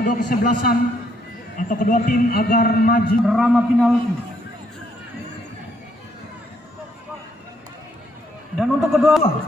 kedua kesebelasan atau kedua tim agar maju drama penalti. Dan untuk kedua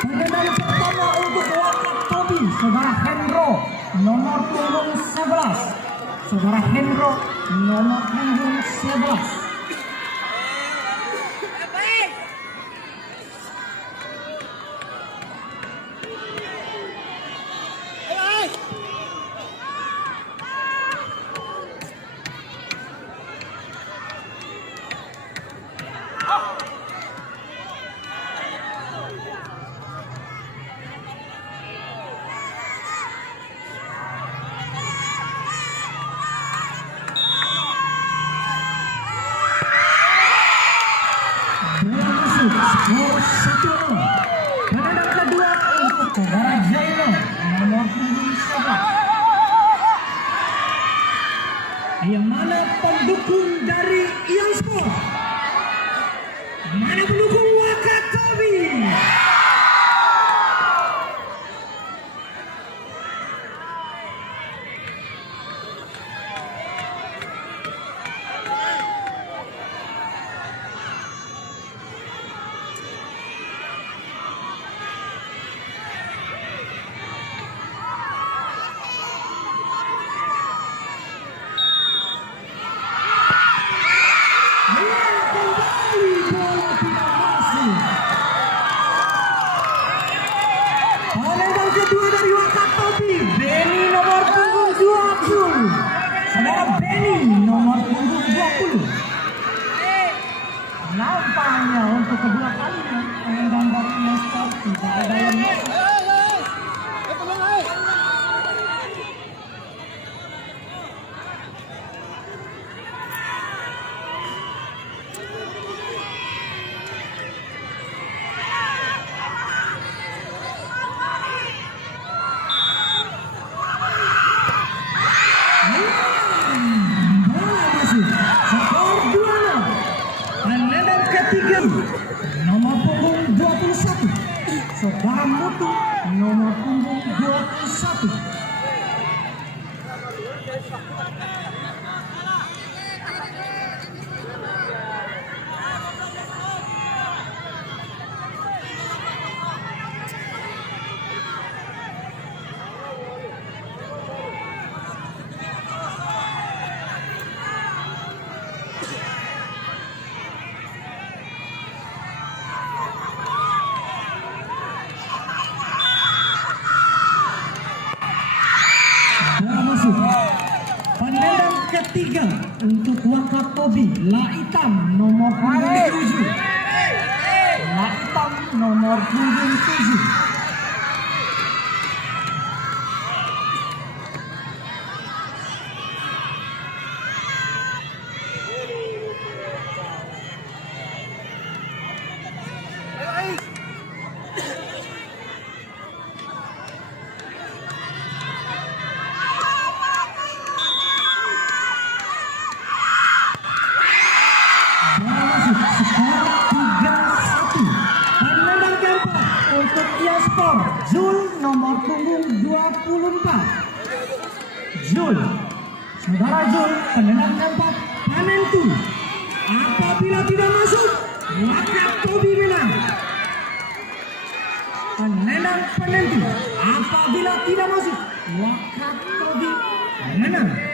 tendangan pertama untuk Wakatobi, saudara Hendro nomor punggung 11. Saudara Hendro nomor punggung 11. Skor 1-0. Tendangan kedua untuk saudara Zaino nomor punggung 11. Yang mana pendukung dari Ion Sport? Mana pendukung Wakatobi? Kedua dari Wakatobi, Benny nomor punggung 20. Saudara Benny nomor punggung 20. Nampaknya untuk kedua kalinya pemain dari Leicester tidak ada yang masuk. Nomor punggung 21, saudara Mutu nomor punggung 21. Penendang ketiga untuk Wakatobi, Laitam nomor punggung 7. Laitam nomor punggung 7. Skor 3-1. Penendang keempat untuk Ion Sport, Zul nomor punggung 24. Zul, saudara Zul, penendang keempat penentu. Apabila tidak masuk, Wakatobi menang. Penendang penentu. Apabila tidak masuk, Wakatobi menang.